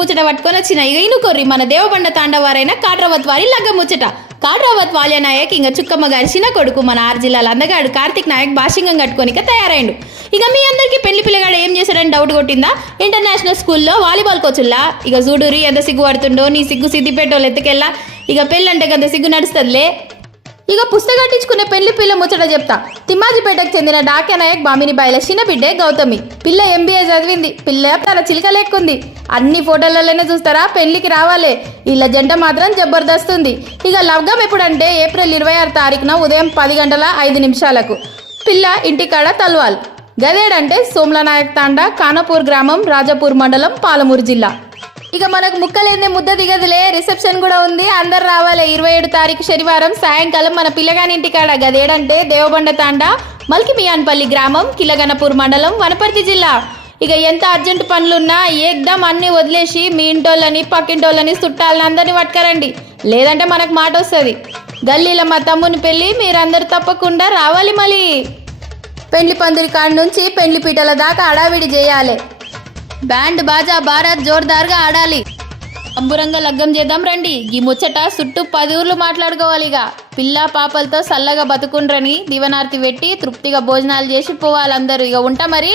ముచ్చట పట్టుకొని వచ్చిన ఇక ఇనుకొర్రి మన దేవబండ తాండవారైన కాట్రావత్ వారి లగ్గ ముచ్చట. కాట్రావత్ వాల్య నాయక్ ఇంకా చుక్కమ్మ గారి చిన్న కొడుకు మన 6 జిల్లాల అందగాడు కార్తిక్ నాయక్ భాషింగం కట్టుకోనిక తయారైండు. ఇక మీ అందరికి పెళ్లి పిల్లగాడు ఏం చేశాడని డౌట్ కొట్టిందా? ఇంటర్నేషనల్ స్కూల్లో వాలీబాల్ కోచుల్లా. ఇక చూడురి ఎంత సిగ్గు పడుతుండో, నీ సిగ్గు సిద్దిపేటోళ్ళు ఎత్తుకెళ్ళా. ఇక పెళ్ళంటే గంత సిగ్గు నడుస్తుందిలే. ఇక పుస్తకట్టించుకునే పెళ్లి పిల్ల ముచ్చట చెప్తా. తిమ్మాజిపేటకు చెందిన డాక్య నాయక్ బామిని బాయిల చిన్న బిడ్డే గౌతమి. పిల్ల ఎంబీఏ చదివింది. పిల్ల తన చిలుక లెక్కుంది. అన్ని ఫోటోలలోనే చూస్తారా, పెళ్లికి రావాలే. వీళ్ళ జంట మాత్రం జబర్దస్త్ ఉంది. ఇక లవ్గం ఎప్పుడంటే ఏప్రిల్ 26 తారీఖున ఉదయం 10 గంటల 5 నిమిషాలకు. పిల్ల ఇంటికాడ తల్వాల్. గదేడంటే సోమ్ల నాయక్ తాండా, కానపూర్ గ్రామం, రాజాపూర్ మండలం, పాలమూరు జిల్లా. ఇక మనకు ముక్కలేందే ముద్ద దిగదులే. రిసెప్షన్ కూడా ఉంది, అందరు రావాలి. 27 తారీఖు శనివారం సాయంకాలం మన పిల్లగాని ఇంటికాడ. గదేడంటే దేవబండ తాండా, మల్కిమియాన్పల్లి గ్రామం, కిలగనపూర్ మండలం, వనపర్తి జిల్లా. ఇక ఎంత అర్జెంట్ పనులున్నా ఏకదం అన్ని వదిలేసి మీ ఇంటోళ్ళని పక్కింటోళ్ళని చుట్టాలని అందరినీ పట్టుకరండి, లేదంటే మనకు మాట వస్తుంది. గల్లీలో మా తమ్ముని పెళ్ళి, మీరందరూ తప్పకుండా రావాలి. మళ్ళీ పెండ్లి పందిరి కాడ నుంచి పెండ్లి పీటల దాకా అడావిడి చేయాలి. బ్యాండ్ బాజా భారత్ జోర్దార్గా ఆడాలి. అంబురంగా లగ్గం చేద్దాం రండి. ఈ ముచ్చట చుట్టూ 10 ఊర్లు మాట్లాడుకోవాలి. ఇక పిల్ల పాపలతో సల్లగా బతుకుండ్రని దీవనార్తి పెట్టి తృప్తిగా భోజనాలు చేసి పోవాలందరూ. ఇక ఉంటా మరి.